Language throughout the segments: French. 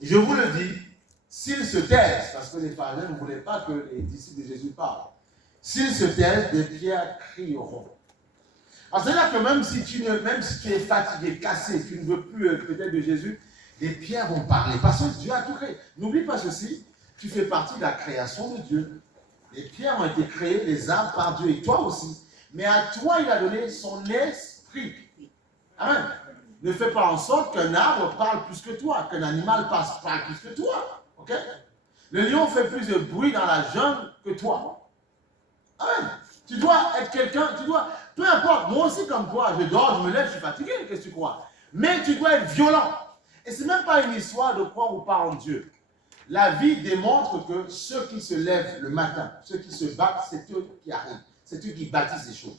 Je vous le dis, s'ils se taisent, parce que les pharisiens ne voulaient pas que les disciples de Jésus parlent, s'ils se taisent, des pierres crieront. Alors c'est-à-dire que même si tu es fatigué, cassé, tu ne veux plus peut-être de Jésus, les pierres vont parler, parce que Dieu a tout créé. N'oublie pas ceci, tu fais partie de la création de Dieu. Les pierres ont été créées, les arbres par Dieu, et toi aussi. Mais à toi, il a donné son esprit. Amen. Ne fais pas en sorte qu'un arbre parle plus que toi, qu'un animal parle plus que toi. Ok? Le lion fait plus de bruit dans la jungle que toi. Amen. Tu dois être quelqu'un, peu importe, moi aussi comme toi, je dors, je me lève, je suis fatigué, qu'est-ce que tu crois? Mais tu dois être violent. Et ce n'est même pas une histoire de croire ou pas en Dieu. La vie démontre que ceux qui se lèvent le matin, ceux qui se battent, c'est eux qui arrivent, c'est eux qui bâtissent les choses.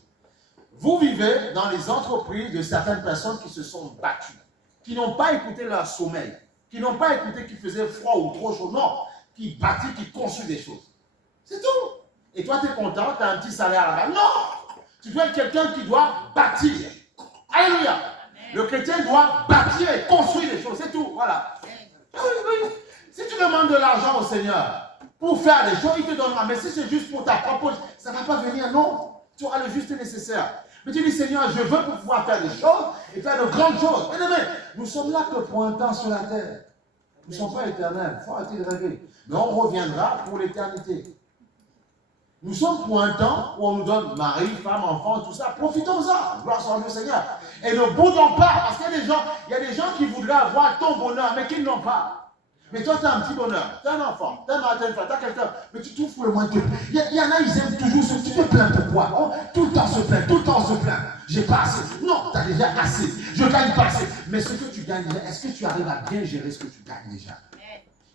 Vous vivez dans les entreprises de certaines personnes qui se sont battues, qui n'ont pas écouté leur sommeil, qui n'ont pas écouté qu'il faisait froid ou trop chaud, non, qui bâtissent, qui construisent des choses. C'est tout. Et toi, tu es content, tu as un petit salaire là-bas. Non! Tu dois être quelqu'un qui doit bâtir. Alléluia! Le chrétien doit bâtir et construire des choses, c'est tout. Voilà. Oui. Si tu demandes de l'argent au Seigneur pour faire des choses, il te donnera. Mais si c'est juste pour ta propre, ça ne va pas venir, non. Tu auras le juste nécessaire. Mais tu dis, Seigneur, je veux pour pouvoir faire des choses et faire de grandes choses. Mais nous sommes là que pour un temps sur la terre. Nous ne sommes pas éternels. Il faut arrêter de rêver. Mais on reviendra pour l'éternité. Nous sommes pour un temps où on nous donne mari, femme, enfant, tout ça. Profitons-en. Gloire soit au Seigneur. Et ne boudons pas. Parce qu'il y a des gens qui voudraient avoir ton bonheur, mais qui ne l'ont pas. Mais toi, tu as un petit bonheur, tu as un enfant, tu as une femme, tu as quelqu'un, mais tu trouves le moins que... Il y en a, ils aiment toujours ce... Tu te plains pourquoi? Oh, tout le temps se plaint, tout le temps se plaint. J'ai pas assez. Non, tu as déjà assez. Je gagne pas assez. Mais ce que tu gagnes, est-ce que tu arrives à bien gérer ce que tu gagnes déjà?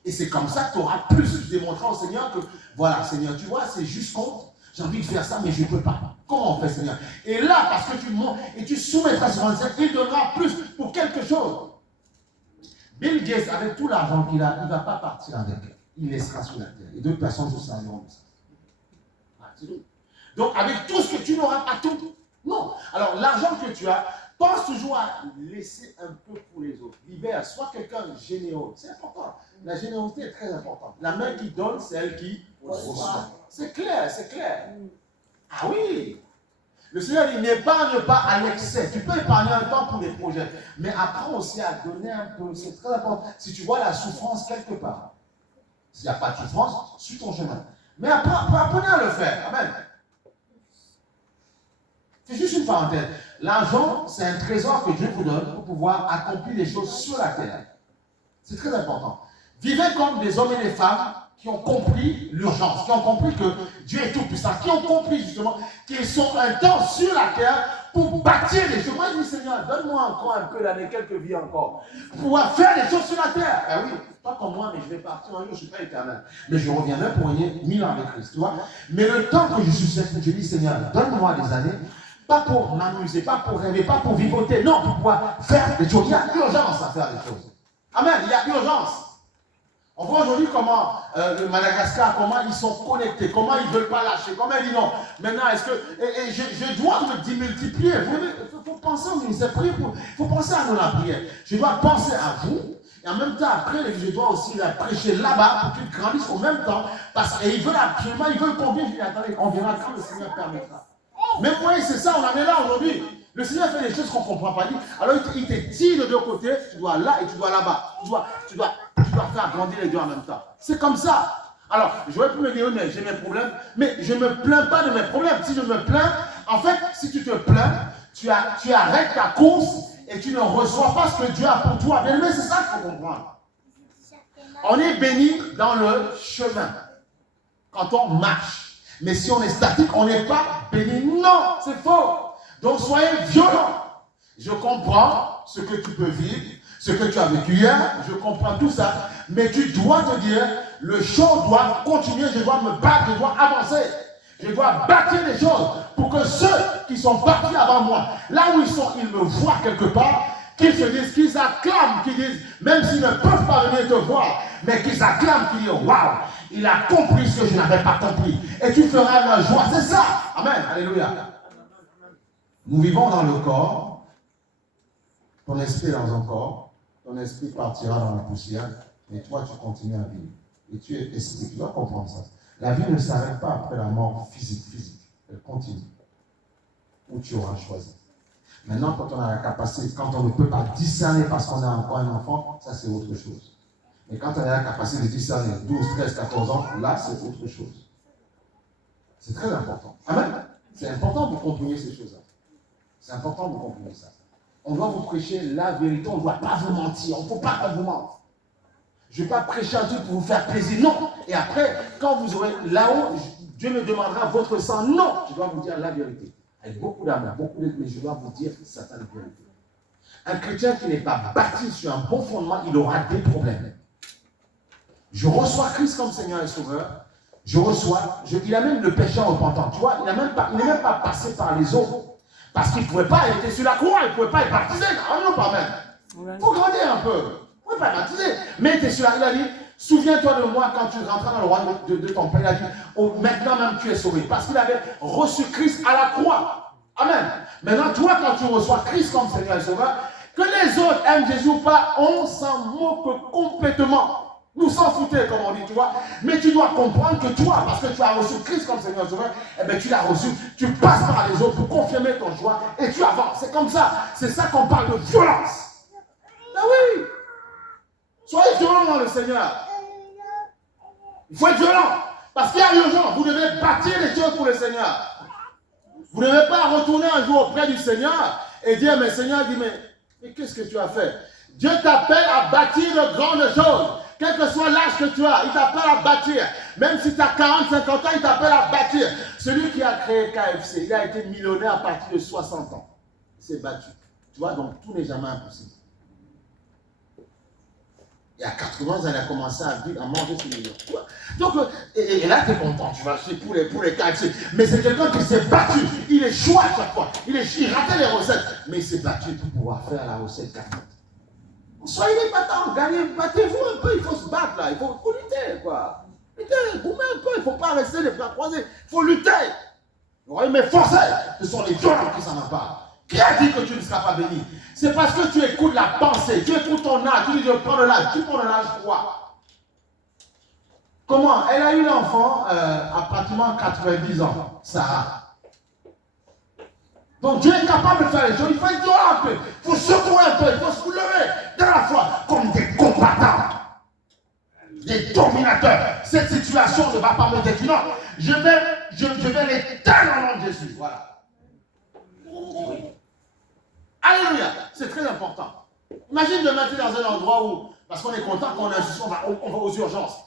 Et c'est comme ça que tu auras plus démontré au Seigneur que, voilà, Seigneur, tu vois, c'est juste compte. J'ai envie de faire ça, mais je ne peux pas. Comment on fait, Seigneur? Et là, parce que tu montes et tu soumettras sur un Seigneur, il donnera plus pour quelque chose. Bill Gates, avec tout l'argent qu'il a, il ne va pas partir avec. Il laissera sur la terre. Et d'autres personnes se serviront de ça. Ah, c'est tout. Donc, avec tout ce que tu n'auras pas tout. Non. Alors, l'argent que tu as, pense toujours à laisser un peu pour les autres. Libère, sois quelqu'un de généreux. C'est important. La générosité est très importante. La main qui donne, c'est elle qui reçoit. C'est clair, c'est clair. Ah oui. Le Seigneur dit, n'épargne pas à l'excès. Tu peux épargner un temps pour des projets, mais apprends aussi à donner un peu. C'est très important. Si tu vois la souffrance quelque part, s'il n'y a pas de souffrance, suis ton chemin. Mais apprenez à le faire. Amen. C'est juste une parenthèse. L'argent, c'est un trésor que Dieu vous donne pour pouvoir accomplir des choses sur la terre. C'est très important. Vivez comme des hommes et des femmes qui ont compris l'urgence, qui ont compris que Dieu est tout puissant, qui ont compris justement qu'ils sont un temps sur la terre pour bâtir des choses. Moi, je dis, Seigneur, donne-moi encore un peu d'années, quelques vies encore, pour pouvoir faire des choses sur la terre. Ben oui, pas comme moi, mais je vais partir un jour, je ne suis pas éternel. Mais je reviendrai pour régner 1000 ans avec Christ, tu vois. Mais le temps que je suis sur cette, je dis, Seigneur, donne-moi des années, pas pour m'amuser, pas pour rêver, pas pour vivoter, non, pour pouvoir faire des choses. Il y a urgence à faire des choses. Amen, il y a urgence. On voit aujourd'hui comment le Madagascar, comment ils sont connectés, comment ils ne veulent pas lâcher, comment ils disent non. Maintenant, est-ce que je dois me démultiplier? Il faut penser au ministère, prier il faut penser à nous la prière. Je dois penser à vous, et en même temps, après, je dois aussi la prêcher là-bas pour qu'ils grandissent au même temps. Parce qu'ils veulent absolument, ils veulent combien? Je dis, attendez, on verra quand le Seigneur permettra. Mais vous voyez, c'est ça, on en est là aujourd'hui. Le Seigneur fait des choses qu'on ne comprend pas. Alors il te tire de deux côtés, tu dois là et tu dois là-bas. Tu dois faire grandir les deux en même temps. C'est comme ça. Alors, j'aurais pu me dire, mais j'ai mes problèmes, mais je ne me plains pas de mes problèmes. Si je me plains, en fait, si tu te plains, tu arrêtes ta course et tu ne reçois pas ce que Dieu a pour toi. Bien aimé, c'est ça qu'il faut comprendre. On est béni dans le chemin, quand on marche. Mais si on est statique, on n'est pas béni. Non, c'est faux. Donc soyez violents. Je comprends ce que tu peux vivre, ce que tu as vécu hier, je comprends tout ça. Mais tu dois te dire, le show doit continuer, je dois me battre, je dois avancer. Je dois bâtir des choses pour que ceux qui sont partis avant moi, là où ils sont, ils me voient quelque part, qu'ils se disent, qu'ils acclament, qu'ils disent, même s'ils ne peuvent pas venir te voir, mais qu'ils acclament, qu'ils disent, waouh, il a compris ce que je n'avais pas compris. Et tu feras la joie, c'est ça. Amen, alléluia. Nous vivons dans le corps, ton esprit est dans un corps, ton esprit partira dans la poussière. Mais toi, tu continues à vivre. Et tu es esprit. Tu dois comprendre ça. La vie ne s'arrête pas après la mort physique. Elle continue. Où tu auras choisi. Maintenant, quand on a la capacité, quand on ne peut pas discerner parce qu'on a encore un enfant, ça c'est autre chose. Mais quand on a la capacité de discerner 12, 13, 14 ans, là c'est autre chose. C'est très important. Amen. C'est important de comprendre ces choses-là. C'est important de comprendre ça. On doit vous prêcher la vérité, on ne doit pas vous mentir. On ne faut pas qu'on vous mente. Je ne vais pas prêcher un truc pour vous faire plaisir. Non. Et après, quand vous aurez là-haut, Dieu me demandera votre sang. Non. Je dois vous dire la vérité. Avec beaucoup d'amour, mais je dois vous dire certaines vérités. Un chrétien qui n'est pas bâti sur un bon fondement, il aura des problèmes. Je reçois Christ comme Seigneur et Sauveur. Il a même le péché repentant. Tu vois, il n'est même pas passé par les eaux. Parce qu'il ne pouvait pas, il était sur la croix, il ne pouvait pas être baptisé. Non, pas même. Il faut grandir un peu. Il ne pouvait pas être baptisé. Mais il était sur la croix, il a dit, souviens-toi de moi quand tu rentras dans le royaume de ton Père. Il a dit, oh, maintenant même tu es sauvé. Parce qu'il avait reçu Christ à la croix. Amen. Maintenant, toi, quand tu reçois Christ comme Seigneur et Sauveur, que les autres aiment Jésus ou pas, on s'en moque complètement. Nous s'en foutons, comme on dit, tu vois. Mais tu dois comprendre que toi, parce que tu as reçu Christ comme Seigneur et Sauveur, eh bien tu l'as reçu, tu passes par les autres pour confirmer ton choix et tu avances. C'est comme ça. C'est ça qu'on parle de violence. Ben oui. Soyez violents dans le Seigneur. Il faut être violent. Parce qu'il y a urgence. Vous devez bâtir les choses pour le Seigneur. Vous ne devez pas retourner un jour auprès du Seigneur et dire, mais Seigneur, dit, mais qu'est-ce que tu as fait? Dieu t'appelle à bâtir de grandes choses. Quel que soit l'âge que tu as, il t'appelle à bâtir. Même si tu as 40, 50 ans, il t'appelle à bâtir. Celui qui a créé KFC, il a été millionnaire à partir de 60 ans. Il s'est battu. Tu vois, donc tout n'est jamais impossible. Et à 80 ans, il a commencé à vivre, à manger ses millions. Donc, et là, tu es content, tu vas acheter pour les KFC. Mais c'est quelqu'un qui s'est battu. Il échoue à chaque fois. Il ratait les recettes. Mais il s'est battu pour pouvoir faire la recette gagnante. Soyez des battants, battez-vous un peu, il faut se battre là, il faut lutter quoi. Lutter, vous-même un peu, il ne faut pas rester les bras croisés, il faut lutter. Mais forcez, ce sont les violents qui s'en emparent. Qui a dit que tu ne seras pas béni? C'est parce que tu écoutes la pensée, tu écoutes ton âge, tu dis je prends de l'âge, tu prends de l'âge quoi? Comment? Elle a eu l'enfant à pratiquement 90 ans, Sarah. Donc Dieu est capable de faire les choses, il faut être violent un peu, il faut secouer un peu, il faut se lever de la foi comme des combattants, des dominateurs. Cette situation ne va pas me détruire. Je vais l'éteindre au nom de Jésus. Voilà. Oui. Alléluia. C'est très important. Imagine de mettre dans un endroit où, parce qu'on est content qu'on a on va aux urgences.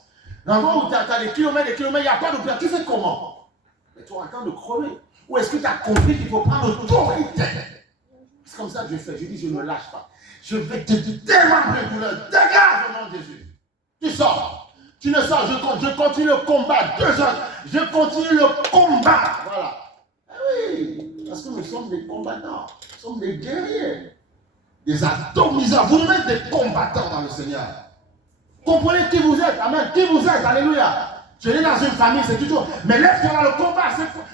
Dans un endroit où tu as des kilomètres, il n'y a pas d'hôpital. Tu fais comment? Mais tu auras le temps de crever. Ou est-ce que tu as compris qu'il faut prendre l'autorité? C'est comme ça que je fais. Je dis, je ne lâche pas. Je vais te démarrer de douleur. Dégage au nom de Jésus. Tu sors. Tu ne sors. Je continue le combat. 2 heures. Je continue le combat. Voilà. Ah oui. Parce que nous sommes des combattants. Nous sommes des guerriers. Des atomiseurs. Vous êtes des combattants dans le Seigneur. Comprenez qui vous êtes. Amen. Qui vous êtes. Alléluia. Tu es né dans une famille, c'est toujours. Mais lève-toi dans le combat.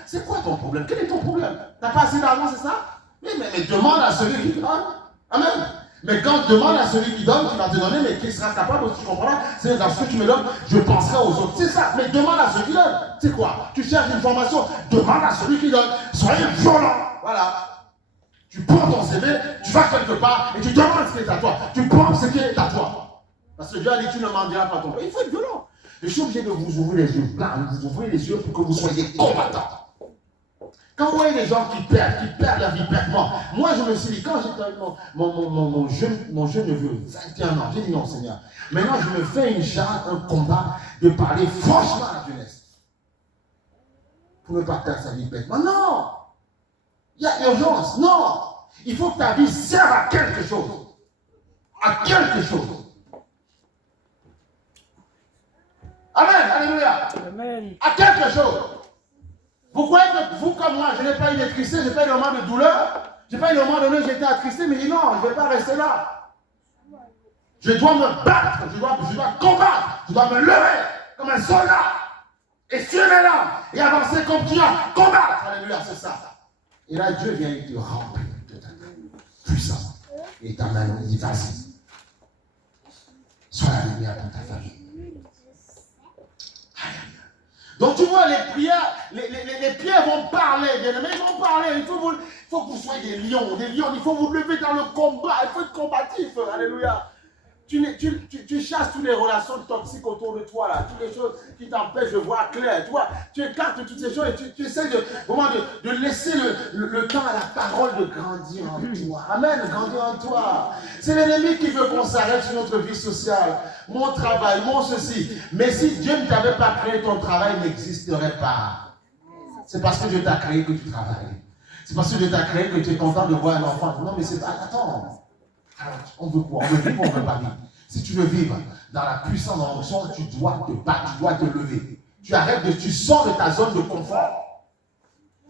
C'est quoi ton problème? Quel est ton problème? Tu n'as pas assez d'argent, c'est ça? Mais demande à celui qui donne. Amen. Mais quand demande à celui qui donne, qui va te donner, mais qui sera capable, tu comprends? C'est dans ce que tu me donnes, je penserai aux autres. C'est ça. Mais demande à celui qui donne. C'est quoi? Tu cherches une formation, demande à celui qui donne. Soyez violent. Voilà. Tu prends ton CV, tu vas quelque part et tu demandes ce qui est à toi. Tu prends ce qui est à toi. Parce que Dieu a dit, tu ne mendiras pas ton père. Il faut être violent. Je suis obligé de vous ouvrir les yeux, vous ouvrir les yeux pour que vous soyez combattants. Quand vous voyez des gens qui perdent la vie bêtement, moi je me suis dit, quand j'étais avec mon jeune neveu, 21 ans, j'ai dit non Seigneur, maintenant je me fais une charge, un combat de parler franchement à la jeunesse. Pour ne pas perdre sa vie bêtement. Non! Il y a urgence. Non! Il faut que ta vie serve à quelque chose. À quelque chose. Amen, alléluia. Amen. À quelque chose. Vous croyez que vous comme moi, je n'ai pas eu de tristesse, je n'ai pas eu de moment de douleur, je n'ai pas eu de moment donné où j'étais attristé, mais non, je ne vais pas rester là. Je dois me battre, je dois combattre, je dois me lever comme un soldat et suivre l'âme et avancer comme tu as, combattre. Alléluia, c'est ça. Et là, Dieu vient te remplir de ta puissance. Et ta main, il dit, vas-y. Sois la lumière dans ta famille. Donc tu vois, les prières, les pierres vont parler, bien-aimés, ils vont parler. Il faut que vous soyez des lions, il faut vous lever dans le combat, il faut être combatif. Alléluia. Tu chasses toutes les relations toxiques autour de toi, là, toutes les choses qui t'empêchent de voir clair. Tu vois, tu écartes toutes ces choses et tu essaies vraiment de laisser le temps à la parole de grandir en toi. Amen, grandir en toi. C'est l'ennemi qui veut qu'on s'arrête sur notre vie sociale. Mon travail, mon ceci. Mais si Dieu ne t'avait pas créé, ton travail n'existerait pas. C'est parce que Dieu t'a créé que tu travailles. C'est parce que Dieu t'a créé que tu es content de voir un enfant. Non, mais c'est pas. Attends. Alors, on veut quoi? On veut vivre ou on ne veut pas vivre? Si tu veux vivre dans la puissance de l'onction, tu dois te battre, tu dois te lever. Tu sors de ta zone de confort.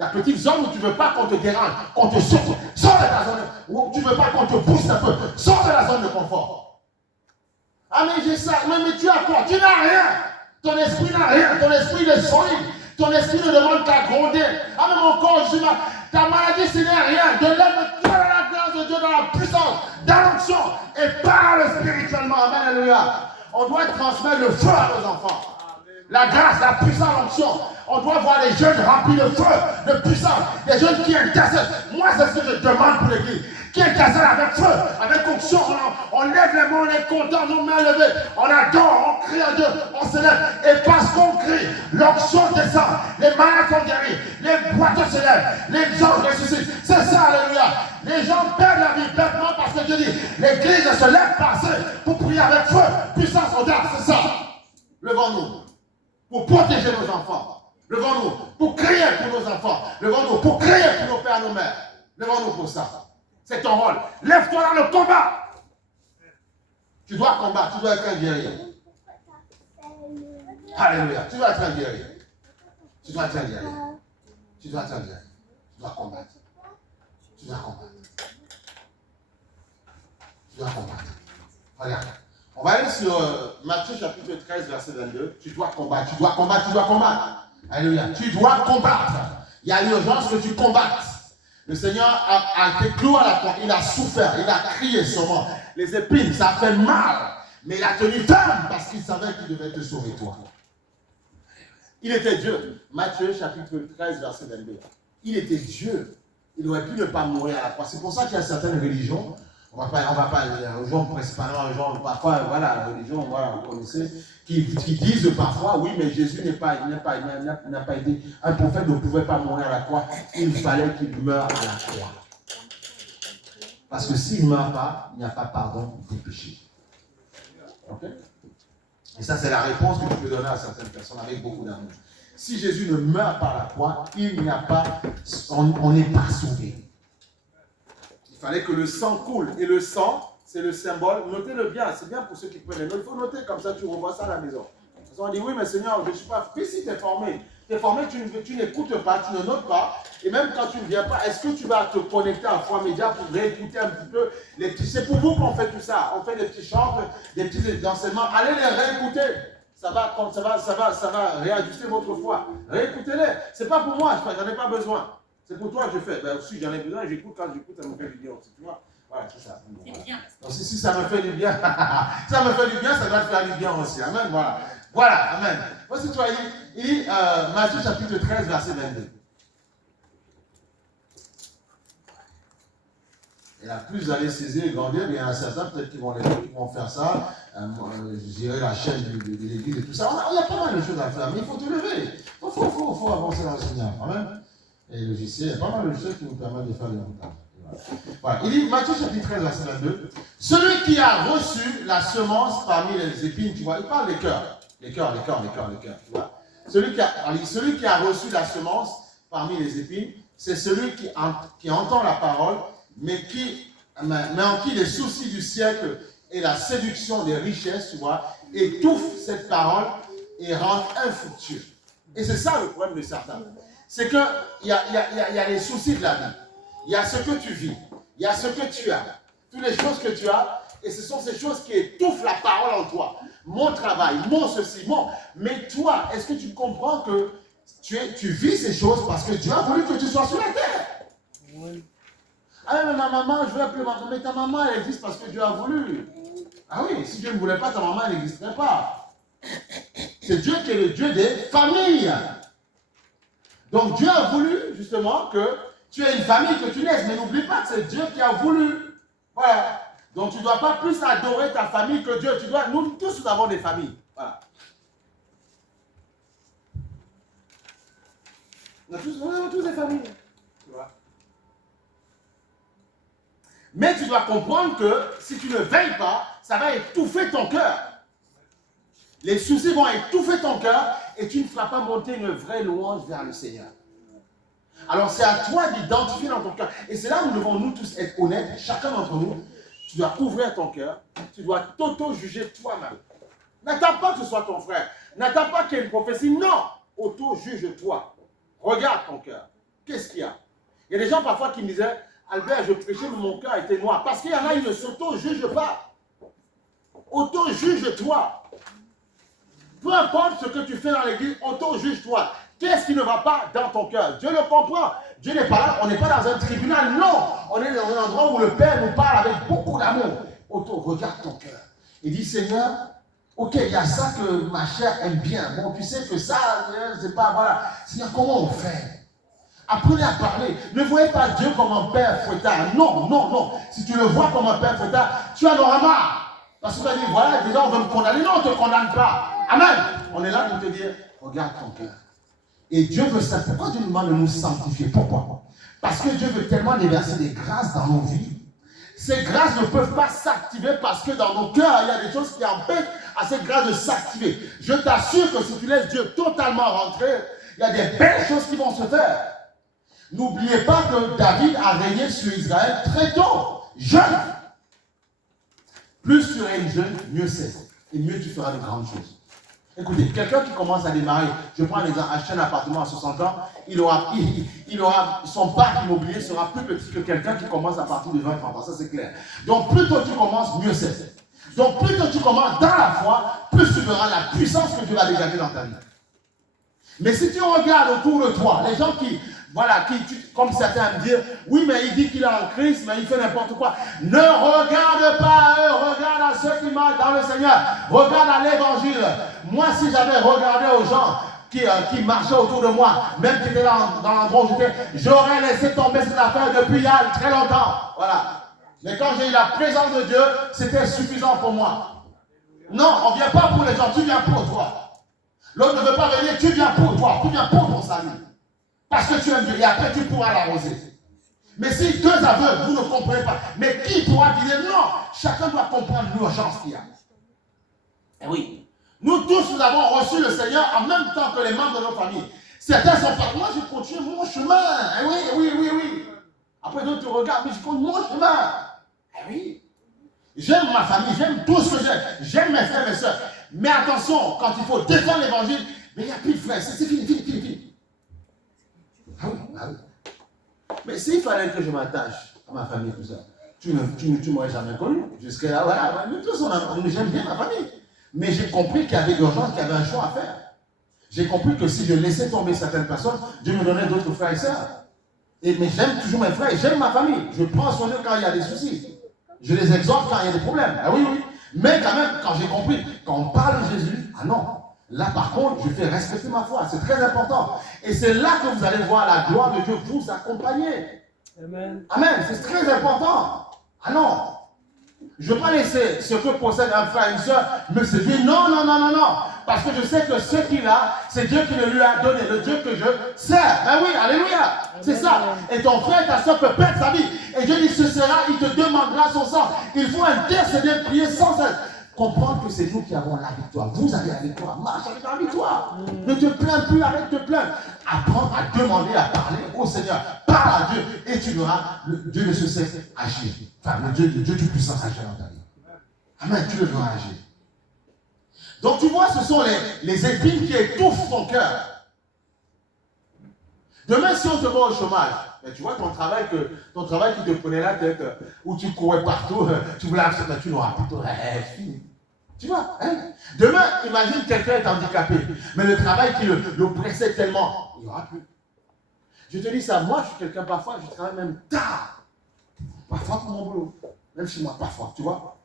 La petite zone où tu ne veux pas qu'on te dérange, qu'on te sorte. Sors de ta zone où tu ne veux pas qu'on te pousse un peu. Sors de la zone de confort. Ah mais j'ai ça, mais tu as quoi? Tu n'as rien. Ton esprit n'a rien. Ton esprit est solide. Ton esprit ne demande qu'à gronder. Ah mais mon corps, ta maladie, ce n'est rien. De l'aide, tu as la grâce de Dieu dans la puissance, dans l'onction et parle spirituellement. Amen, alléluia. On doit transmettre le feu à nos enfants. La grâce, la puissance, l'onction. On doit voir les jeunes remplis de feu, de puissance. Des jeunes qui intercèdent. Moi, c'est ce que je demande pour l'église. Qui intercèdent avec feu, avec onction. On lève les mains, on est content, nos mains levées. On adore, on crie à Dieu, on se lève. Et parce qu'on crie, l'onction descend. Les malades sont guéris. Les boiteux se lèvent. Les anges ressuscitent. C'est ça, alléluia. Les gens perdent la vie bêtement parce que Dieu dit, l'église se lève passer pour prier avec feu, puissance, audace. C'est ça. Levons-nous pour protéger nos enfants. Levons-nous pour crier pour nos enfants. Levons-nous pour crier pour nos pères et nos mères. Levons-nous pour ça. C'est ton rôle. Lève-toi dans le combat. Tu dois combattre. Tu dois être un guerrier. Alléluia. Tu dois être un guerrier. Tu dois être un guerrier. Tu dois être un guerrier. Tu dois combattre. Tu dois combattre. Tu dois combattre. Regarde. On va aller sur Matthieu chapitre 13, verset 22. Tu dois combattre. Tu dois combattre. Tu dois combattre. Alléluia. Tu dois combattre. Il y a l'urgence que tu combattes. Le Seigneur a été cloué à la croix, il a souffert, il a crié sûrement. Les épines, ça a fait mal, mais il a tenu ferme parce qu'il savait qu'il devait te sauver toi. Il était Dieu. Matthieu chapitre 13, verset 22. Il était Dieu. Il aurait pu ne pas mourir à la croix. C'est pour ça qu'il y a certaines religions, on va pas, religion principalement, parfois, voilà, la religion, voilà, vous connaissez, qui disent parfois, oui, mais Jésus n'a pas été, un prophète ne pouvait pas mourir à la croix, il fallait qu'il meure à la croix. Parce que s'il ne meurt pas, il n'y a pas pardon des péchés. Ok? Et ça, c'est la réponse que tu peux donner à certaines personnes avec beaucoup d'amour. Si Jésus ne meurt pas à la croix, il n'y a pas, on n'est pas sauvé. Il fallait que le sang coule. Et le sang, c'est le symbole. Notez-le bien. C'est bien pour ceux qui prennent les notes. Il faut noter comme ça, tu revois ça à la maison. On dit, oui, mais Seigneur, je ne suis pas... Puis si tu es formé, tu n'écoutes pas, tu ne notes pas. Et même quand tu ne viens pas, est-ce que tu vas te connecter à Foi Média pour réécouter un petit peu les petits... C'est pour vous qu'on fait tout ça. On fait des petits chants, des petits enseignements. Allez les réécouter. Ça va réajuster votre foi. Réécoutez-les. Ce n'est pas pour moi, je n'en ai pas besoin. C'est pour toi que je fais. Ben aussi, j'en ai besoin, j'écoute quand j'écoute, ça me fait du bien aussi. Tu vois? Voilà, c'est ça. C'est bien. Donc, si ça me fait du bien, ça me fait du bien, ça doit te faire du bien aussi. Amen. Voilà. Voilà, amen. Voici, toi, il dit Matthieu chapitre 13, verset 22. Et là, plus vous allez saisir et grandir, il y en a certains peut-être qui vont faire ça. Je dirais la chaîne de l'église et tout ça. Il y a pas mal de choses à faire, mais il faut te lever. Il faut avancer dans le Seigneur. Amen. Et le logiciel, il y a pas mal de choses qui nous permettent de faire des montages. Voilà. Il dit, Matthieu chapitre 13, verset 22, celui qui a reçu la semence parmi les épines, tu vois, il parle des cœurs. Les cœurs, tu vois. Celui qui a reçu la semence parmi les épines, c'est celui qui entend la parole, mais en qui les soucis du siècle et la séduction des richesses, tu vois, étouffent cette parole et rendent infructueux. Et c'est ça le problème de certains. C'est qu'il y a les soucis de la vie. Il y a ce que tu vis. Il y a ce que tu as. Toutes les choses que tu as. Et ce sont ces choses qui étouffent la parole en toi. Mon travail, mon ceci, mon... Mais toi, est-ce que tu comprends que tu vis ces choses parce que Dieu a voulu que tu sois sur la terre? Oui. Ah mais ma maman, je veux appeler ma maman. Mais ta maman, elle existe parce que Dieu a voulu. Ah oui, si Dieu ne voulait pas, ta maman elle n'existerait pas. C'est Dieu qui est le Dieu des familles. Donc Dieu a voulu justement que tu aies une famille, que tu naisses. Mais n'oublie pas que c'est Dieu qui a voulu. Voilà. Donc tu ne dois pas plus adorer ta famille que Dieu. Nous tous, nous avons des familles. Voilà. Nous avons tous des familles. Tu vois. Mais tu dois comprendre que si tu ne veilles pas, ça va étouffer ton cœur. Les soucis vont étouffer ton cœur et tu ne feras pas monter une vraie louange vers le Seigneur. Alors c'est à toi d'identifier dans ton cœur. Et c'est là où nous devons nous tous être honnêtes, chacun d'entre nous. Tu dois ouvrir ton cœur, tu dois t'auto-juger toi-même. N'attends pas que ce soit ton frère, n'attends pas qu'il y ait une prophétie, non. Auto-juge-toi. Regarde ton cœur. Qu'est-ce qu'il y a? Il y a des gens parfois qui me disaient, Albert, je prêchais, mais mon cœur était noir. Parce qu'il y en a, ils ne s'auto-jugent pas. Auto-juge-toi. Peu importe ce que tu fais dans l'église, auto-juge-toi. Qu'est-ce qui ne va pas dans ton cœur? Dieu le comprend. Dieu n'est pas là, on n'est pas dans un tribunal, non. On est dans un endroit où le Père nous parle avec beaucoup d'amour. Regarde ton cœur. Et dis, Seigneur, ok, il y a ça que ma chair aime bien. Bon, tu sais que ça, c'est pas, voilà. Seigneur, comment on fait? Apprenez à parler. Ne voyez pas Dieu comme un père fouettard. Non, non, non. Si tu le vois comme un père fouettard, tu en auras marre. Parce que tu vas dire, voilà, déjà on veut me condamner. Non, on ne te condamne pas. Amen. On est là pour te dire, regarde ton cœur. Et Dieu veut ça. Pourquoi Dieu nous demande de nous sanctifier? Pourquoi? Parce que Dieu veut tellement déverser des grâces dans nos vies. Ces grâces ne peuvent pas s'activer parce que dans nos cœurs, il y a des choses qui empêchent à cette grâce de s'activer. Je t'assure que si tu laisses Dieu totalement rentrer, il y a des belles choses qui vont se faire. N'oubliez pas que David a régné sur Israël très tôt, jeune. Plus tu règnes jeune, mieux c'est. Et mieux tu feras de grandes choses. Écoutez, quelqu'un qui commence à démarrer, je prends l'exemple, acheter un appartement à 60 ans, son parc immobilier sera plus petit que quelqu'un qui commence à partir de 20 ans. Ça c'est clair. Donc plus tôt tu commences, mieux c'est. Donc plus tôt tu commences dans la foi, plus tu verras la puissance que Dieu va dégager dans ta vie. Mais si tu regardes autour de toi, les gens qui, voilà, comme certains me disent, oui, mais il dit qu'il est en Christ, mais il fait n'importe quoi. Ne regarde pas à eux, regarde à ceux qui marchent dans le Seigneur. Regarde à l'évangile. Moi, si j'avais regardé aux gens qui marchaient autour de moi, même qui étaient dans l'endroit où j'étais, j'aurais laissé tomber cette affaire depuis il y a très longtemps. Voilà. Mais quand j'ai eu la présence de Dieu, c'était suffisant pour moi. Non, on ne vient pas pour les gens, tu viens pour toi. L'autre ne veut pas venir, tu viens pour toi, tu viens pour ton salut. Parce que tu aimes Dieu et après tu pourras l'arroser. Mais si deux aveugles, vous ne comprenez pas, mais qui pourra dire non? Chacun doit comprendre l'urgence qu'il y a. Et oui, nous tous, nous avons reçu le Seigneur en même temps que les membres de nos familles. Certains sont pas, moi je continue mon chemin. Eh oui. Après d'autres te regardent, mais je continue mon chemin. Eh oui. J'aime ma famille, j'aime tout ce que j'aime. J'aime mes frères et mes soeurs. Mais attention, quand il faut défendre l'évangile, mais il n'y a plus de frères, c'est fini. Ah oui. Mais s'il fallait que je m'attache à ma famille, tout ça, tu ne m'aurais jamais connu. Jusqu'à là, voilà, nous tous, j'aime bien ma famille. Mais j'ai compris qu'il y avait urgence, qu'il y avait un choix à faire. J'ai compris que si je laissais tomber certaines personnes, Dieu me donnait d'autres frères et sœurs. Mais j'aime toujours mes frères et j'aime ma famille. Je prends soin d'eux quand il y a des soucis. Je les exhorte quand il y a des problèmes. Ah oui. Mais quand même, quand j'ai compris, quand on parle de Jésus, ah non. Là, par contre, je fais respecter ma foi. C'est très important. Et c'est là que vous allez voir la gloire de Dieu vous accompagner. Amen. C'est très important. Ah non. Je ne veux pas laisser ce que possède un frère et une soeur me séduire. Non. Parce que je sais que ce qu'il a, c'est Dieu qui le lui a donné. Le Dieu que je sers. Ben oui, alléluia. C'est ça. Et ton frère et ta soeur peut perdre sa vie. Et Dieu dit, ce sera, il te demandera son sang. Il faut intercéder, prier sans cesse. Comprendre que c'est nous qui avons la victoire. Vous avez la victoire. Marche avec la victoire. Ne te plains plus, arrête de te plaindre. Apprends à demander, à parler au Seigneur. Parle à Dieu et tu verras, Dieu ne se sait agir. Enfin, le Dieu tout-puissant agir dans ta vie. Amen, tu le verras agir. Donc tu vois, ce sont les épines qui étouffent ton cœur. Demain, si on te voit au chômage, ben, tu vois ton travail qui te prenait la tête, où tu courais partout, tu voulais absolument, tu n'auras plutôt fini. Tu vois, hein? Demain, imagine quelqu'un est handicapé, mais le travail qui le pressait tellement, il n'y aura plus. Je te dis ça, moi je suis quelqu'un parfois, je travaille même tard. Parfois pour mon boulot, même chez moi, parfois, tu vois.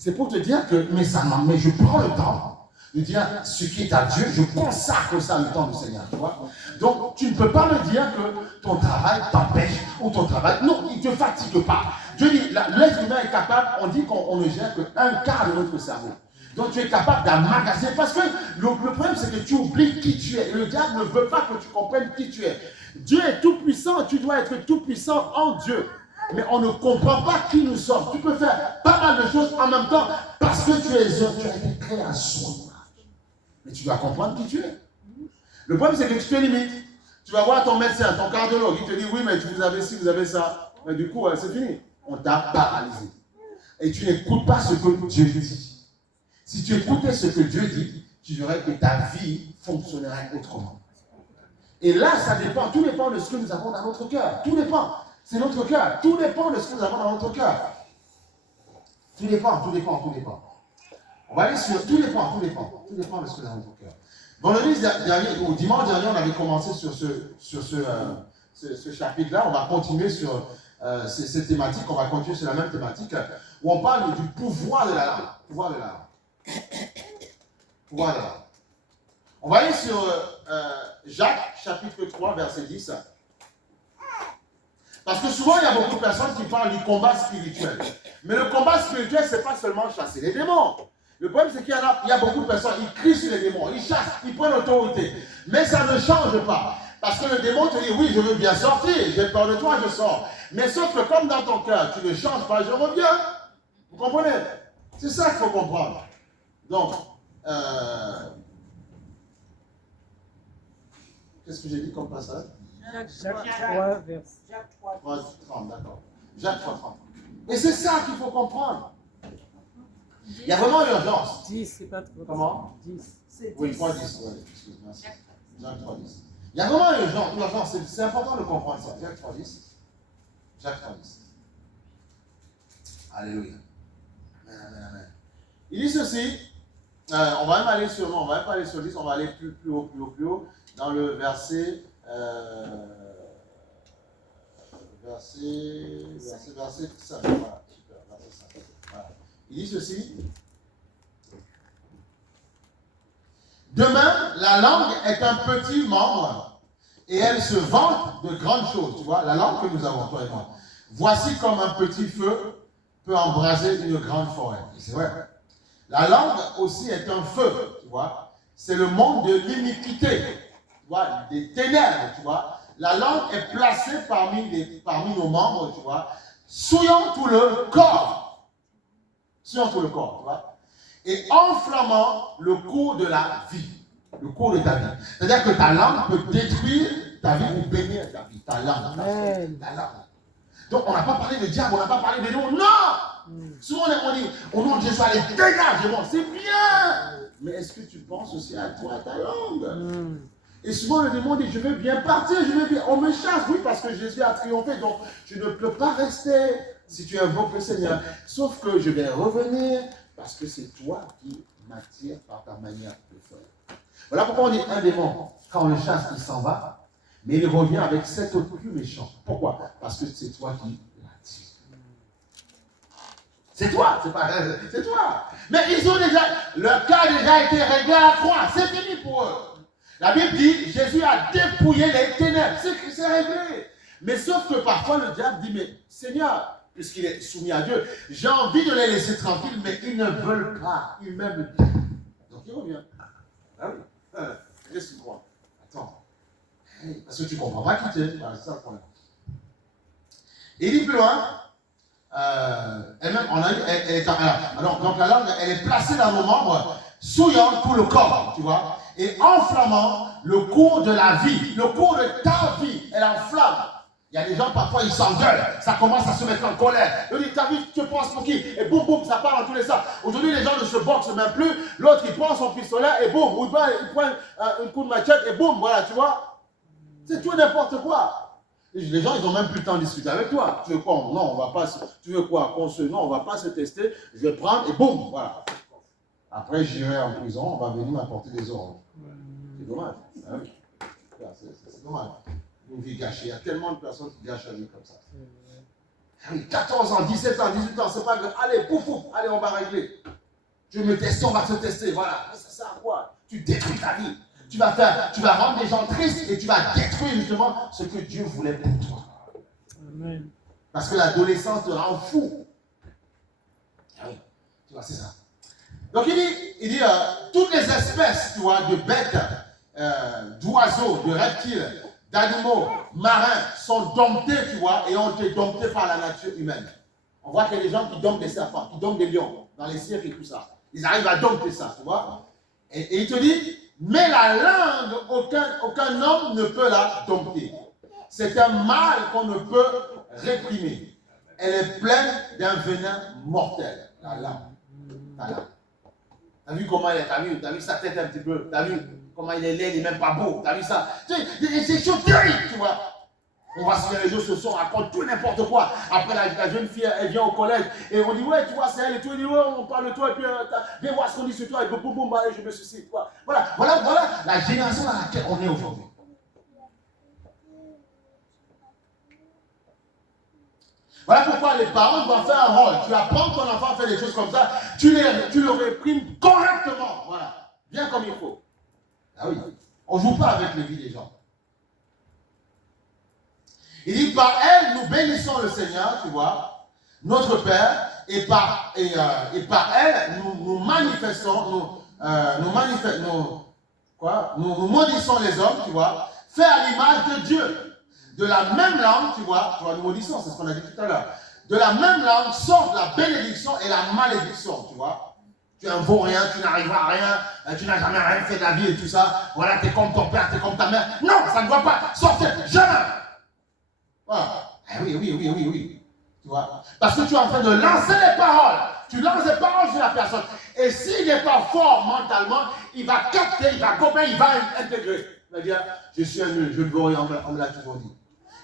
C'est pour te dire que, mais je prends le temps de dire ce qui est à Dieu, je consacre ça le temps du Seigneur, tu vois. Donc, tu ne peux pas me dire que ton travail t'empêche ou ton travail, non, il ne te fatigue pas. Dieu dit, l'être humain est capable, on dit qu'on ne gère qu'un quart de notre cerveau. Donc, tu es capable d'emmagasiner, parce que le problème, c'est que tu oublies qui tu es. Le diable ne veut pas que tu comprennes qui tu es. Dieu est tout puissant, tu dois être tout puissant en Dieu. Mais on ne comprend pas qui nous sommes. Tu peux faire pas mal de choses en même temps parce que tu es un, tu as été créé à son image. Mais tu dois comprendre qui tu es. Le problème, c'est que tu te limites. Tu vas voir ton médecin, ton cardiologue, il te dit oui, mais vous avez ci, vous avez ça. Mais du coup, c'est fini. On t'a paralysé. Et tu n'écoutes pas ce que Dieu dit. Si tu écoutais ce que Dieu dit, tu verrais que ta vie fonctionnerait autrement. Et là, ça dépend. Tout dépend de ce que nous avons dans notre cœur. Tout dépend. C'est notre cœur. Tout dépend de ce que nous avons dans notre cœur. Tout dépend. On va aller sur tout dépend de ce que nous avons dans notre cœur. Vendredi dernier, ou dimanche dernier, on avait commencé sur ce chapitre-là. On va continuer sur cette thématique. On va continuer sur la même thématique où on parle du pouvoir de la langue. Pouvoir de la langue. On va aller sur Jacques, chapitre 3, verset 10. Parce que souvent, il y a beaucoup de personnes qui parlent du combat spirituel. Mais le combat spirituel, ce n'est pas seulement chasser les démons. Le problème, c'est qu'il y a beaucoup de personnes, ils crient sur les démons, ils chassent, ils prennent l'autorité. Mais ça ne change pas. Parce que le démon te dit, oui, je veux bien sortir, j'ai peur de toi, je sors. Mais sauf que comme dans ton cœur, tu ne changes pas, je reviens. Vous comprenez? C'est ça qu'il faut comprendre. Donc, qu'est-ce que j'ai dit comme passage? Jacques 3, verset 30, d'accord. Jacques 3, 30. Et c'est ça qu'il faut comprendre. Il y a vraiment urgence. 10, c'est pas trop. Comment? 10. Oui, 3, 10. Oui, excuse-moi. Jacques 3, 10. Il y a vraiment urgence. C'est important de comprendre ça. Jacques 3, 10. Jacques 3, 10. Alléluia. Amen. Il dit ceci. On va même aller sur, non, on va même pas aller sur 10, on va aller plus haut, dans le verset 5. Voilà, super, verset 5. Voilà. Il dit ceci. Demain, la langue est un petit membre et elle se vante de grandes choses. Tu vois, la langue que nous avons, toi et moi. Voici comme un petit feu peut embraser une grande forêt. Et c'est vrai. La langue aussi est un feu, tu vois. C'est le monde de l'iniquité, tu vois, des ténèbres, tu vois. La langue est placée parmi nos membres, tu vois, souillant tout le corps. Souillant tout le corps, tu vois. Et enflammant le cours de la vie, le cours de ta vie. C'est-à-dire que ta langue peut détruire ta vie ou bénir ta vie. Ta langue. Ta langue. Donc on n'a pas parlé de diable, on n'a pas parlé de nous, non! Souvent on dit, au nom de Jésus, allez, dégage, c'est bien! Mais est-ce que tu penses aussi à toi, à ta langue? Et souvent le démon dit, je veux bien partir, on me chasse, oui, parce que Jésus a triomphé, donc je ne peux pas rester si tu invoques le Seigneur. Sauf que je vais revenir, parce que c'est toi qui m'attires par ta manière de faire. Voilà pourquoi on dit un démon, quand on le chasse, il s'en va. Mais il revient avec 7 autres plus méchants. Pourquoi? Parce que c'est toi qui l'attires. C'est toi, c'est toi. Mais ils ont déjà, leur cas a déjà été réglé à la croix. C'est fini pour eux. La Bible dit, Jésus a dépouillé les ténèbres. C'est réglé. Mais sauf que parfois le diable dit, mais Seigneur, puisqu'il est soumis à Dieu, j'ai envie de les laisser tranquilles, mais ils ne veulent pas. Ils m'aiment. Donc il revient. Ah oui. Qu'est-ce que tu crois? Attends. Parce que tu ne comprends pas qui tu es. Voilà, c'est ça le problème. Et il dit plus loin, donc la langue, elle est placée dans nos membres, souillant tout le corps, tu vois, et enflammant le cours de la vie, le cours de ta vie, elle enflamme. Il y a des gens, parfois, ils s'engueulent, ça commence à se mettre en colère. Ils disent, t'as vu, tu penses pour qui? Et boum, boum, ça part dans tous les sens. Aujourd'hui, les gens ne se boxent même plus. L'autre, il prend son pistolet et boum, il prend un coup de machette et boum, voilà, tu vois. C'est tout n'importe quoi. Les gens, ils n'ont même plus le temps de discuter avec toi. Tu veux quoi? Non, on va pas. Tu veux quoi? Non, on ne va pas se tester. Je vais prendre et boum, voilà. Après, j'irai en prison, on va venir m'apporter des ordres. C'est dommage. Ah oui. C'est dommage. Une vie gâchée. Il y a tellement de personnes qui gâchent la vie comme ça. Oui, 14 ans, 17 ans, 18 ans, c'est pas grave. Allez, pouf, pouf, allez, on va régler. Je vais me tester, on va se tester. Voilà. Mais ça sert à quoi? Tu détruis ta vie. Tu vas rendre les gens tristes et tu vas détruire justement ce que Dieu voulait pour toi. Amen. Parce que l'adolescence te rend fou. Ah oui, tu vois, c'est ça. Donc il dit toutes les espèces, tu vois, de bêtes, d'oiseaux, de reptiles, d'animaux, marins sont domptés, tu vois, et ont été domptés par la nature humaine. On voit qu'il y a des gens qui domptent des serpents, qui domptent des lions, dans les cirques et tout ça. Ils arrivent à dompter ça, tu vois. Et il te dit, mais la langue, aucun homme ne peut la dompter. C'est un mal qu'on ne peut réprimer. Elle est pleine d'un venin mortel. La langue. T'as vu comment elle est? T'as vu sa tête un petit peu? T'as vu comment il est laid, il n'est même pas beau? T'as vu ça? C'est chaud terrible, tu vois. On va sur les réseaux sociaux, on raconte tout n'importe quoi. Après, la jeune fille, elle vient au collège et on dit, ouais, tu vois, c'est elle et tout. Elle dit, ouais, on parle de toi et puis viens voir ce qu'on dit sur toi. Et boum, boum, boum, allez, je me suicide. Voilà la génération dans laquelle on est aujourd'hui. Voilà pourquoi les parents doivent faire un rôle. Tu apprends ton enfant à faire des choses comme ça, tu le réprimes correctement. Voilà, bien comme il faut. Ah oui, on ne joue pas avec les vies des gens. Il dit, par elle, nous bénissons le Seigneur, tu vois, notre Père, et par elle, nous manifestons, nous maudissons les hommes, tu vois, fait à l'image de Dieu. De la même langue, tu vois, nous maudissons, c'est ce qu'on a dit tout à l'heure. De la même langue sortent la bénédiction et la malédiction, tu vois. Tu ne vaux rien, tu n'arriveras à rien, tu n'as jamais rien fait de la vie et tout ça. Voilà, tu es comme ton père, tu es comme ta mère. Non, ça ne doit pas sortir, jamais. Voilà. Oui. Tu vois. Parce que tu es en train de lancer les paroles. Tu lances les paroles sur la personne. Et s'il n'est pas fort mentalement, il va capter, il va gober, il va intégrer. Il va dire, je suis un nul, je ne veux rien, on me l'a toujours dit.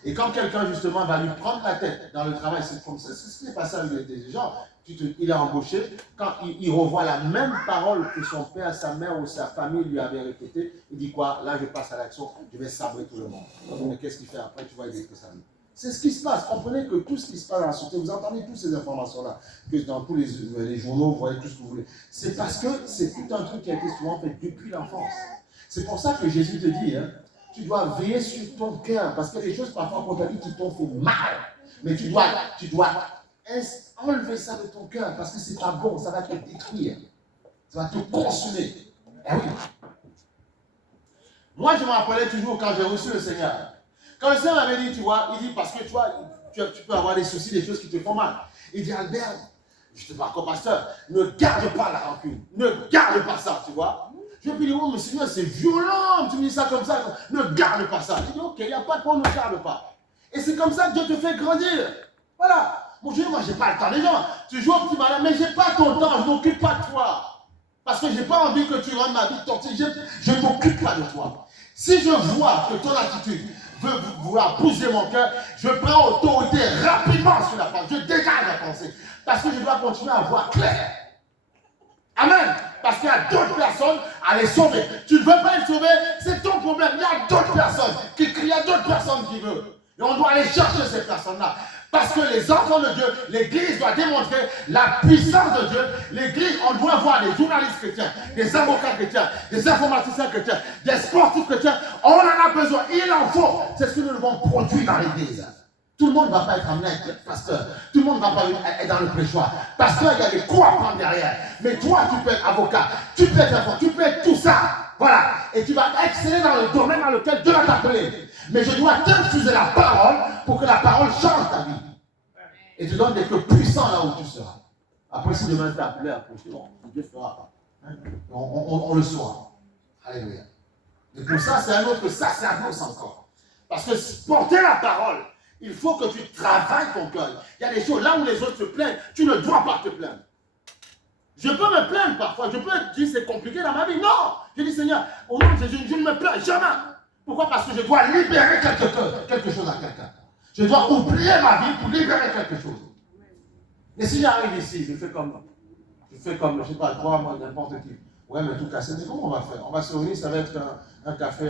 Et quand quelqu'un justement va lui prendre la tête dans le travail, c'est comme ça, c'est ce qui est passé avec des gens. Il est embauché, quand il revoit la même parole que son père, sa mère ou sa famille lui avait répétée, il dit quoi? Là, je passe à l'action, je vais sabrer tout le monde. Mais qu'est-ce qu'il fait après? Tu vois, il détruit sa vie. C'est ce qui se passe. Comprenez que tout ce qui se passe dans la société, vous entendez toutes ces informations-là, que dans tous les journaux, vous voyez tout ce que vous voulez. C'est parce que c'est tout un truc qui a été souvent fait depuis l'enfance. C'est pour ça que Jésus te dit, hein, tu dois veiller sur ton cœur, parce que les choses parfois qu'on t'a dit qui t'ont fait mal. Mais tu dois enlever ça de ton cœur, parce que c'est pas bon, ça va te détruire. Ça va te consumer. Eh oui. Moi, je me rappelais toujours quand j'ai reçu le Seigneur. Quand le Seigneur m'avait dit, tu vois, il dit, parce que tu vois, tu peux avoir des soucis, des choses qui te font mal. Il dit, Albert, je te parle comme pasteur, ne garde pas la rancune. Ne garde pas ça, tu vois. Je lui ai dit, oh, mais Seigneur, c'est violent, tu me dis ça comme ça. Ne garde pas ça. Il dit, ok, il n'y a pas de problème, ne garde pas. Et c'est comme ça que Dieu te fait grandir. Voilà. Mon Dieu, moi, je n'ai pas le temps des gens. Tu joues au petit malin, mais je n'ai pas ton temps, je ne m'occupe pas de toi. Parce que je n'ai pas envie que tu rendes ma vie toxique. Je ne m'occupe pas de toi. Si je vois que ton attitude veut vouloir bouger mon cœur, je prends autorité rapidement sur la pensée. Je dégage la pensée. Parce que je dois continuer à voir clair. Amen. Parce qu'il y a d'autres personnes à les sauver. Tu ne veux pas les sauver, c'est ton problème. Il y a d'autres personnes qui crient, il y a d'autres personnes qui veulent. Et on doit aller chercher ces personnes-là. Parce que les enfants de Dieu, l'Église doit démontrer la puissance de Dieu. L'Église, on doit voir des journalistes chrétiens, des avocats chrétiens, des informaticiens chrétiens, des sportifs chrétiens. On en a besoin, il en faut. C'est ce que nous devons produire dans l'Église. Tout le monde ne va pas être amené à être pasteur. Tout le monde ne va pas être dans le prêchoir. Pasteur, il y a des coups à prendre derrière. Mais toi, tu peux être avocat, tu peux être enfant, tu peux être tout ça. Voilà. Et tu vas exceller dans le domaine dans lequel Dieu va t'appeler. Mais je dois t'infuser la parole pour que la parole change ta vie. Et te donne des feux puissants là où tu seras. Après, si demain tu es appelé à prêcher, bon, Dieu fera. Hein? On le saura. Alléluia. Et pour ça, c'est un autre sacerdoce encore. Parce que porter la parole, il faut que tu travailles ton cœur. Il y a des choses là où les autres se plaignent, tu ne dois pas te plaindre. Je peux me plaindre parfois, je peux dire c'est compliqué dans ma vie. Non! Je dis Seigneur, au nom de Jésus, je ne me plains jamais. Pourquoi? Parce que je dois libérer quelque chose à quelqu'un. Je dois oublier ma vie pour libérer quelque chose. Et si j'arrive ici, je fais comme, je ne sais pas, toi, moi, n'importe qui. Ouais, mais tout casser, mais comment on va faire? On va se réunir, ça va être un café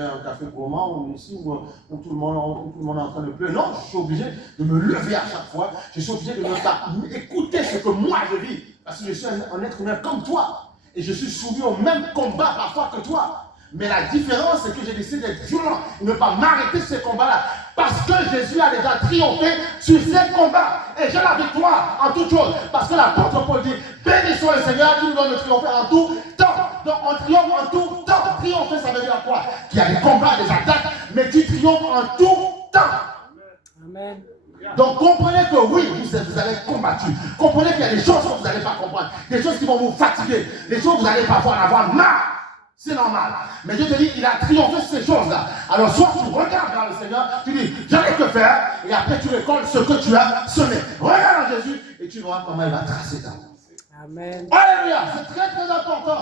gourmand ou ici où tout le monde est en train de pleurer. Non, je suis obligé de me lever à chaque fois. Je suis obligé de ne pas écouter ce que moi je vis. Parce que je suis un être humain comme toi. Et je suis soumis au même combat parfois que toi. Mais la différence, c'est que j'ai décidé d'être violent et ne pas m'arrêter de ces combats-là. Parce que Jésus a déjà triomphé sur ces combats. Et j'ai la victoire en toutes choses. Parce que l'apôtre Paul dit, bénissons le Seigneur qui nous donne de triompher en tout temps. Donc on triomphe en tout temps. Triompher, ça veut dire quoi? Qu'il y a des combats, des attaques, mais tu triomphes en tout temps. Amen. Donc comprenez que oui, vous allez être combattu. Comprenez qu'il y a des choses que vous n'allez pas comprendre. Des choses qui vont vous fatiguer. Des choses que vous allez parfois en avoir marre. C'est normal. Mais Dieu te dit, il a triomphé sur ces choses-là. Alors soit tu regardes vers le Seigneur, tu dis, j'allais que faire, et après tu récoltes ce que tu as semé. Regarde Jésus, et tu verras comment il va tracer ta route. Amen. Alléluia, c'est très très important.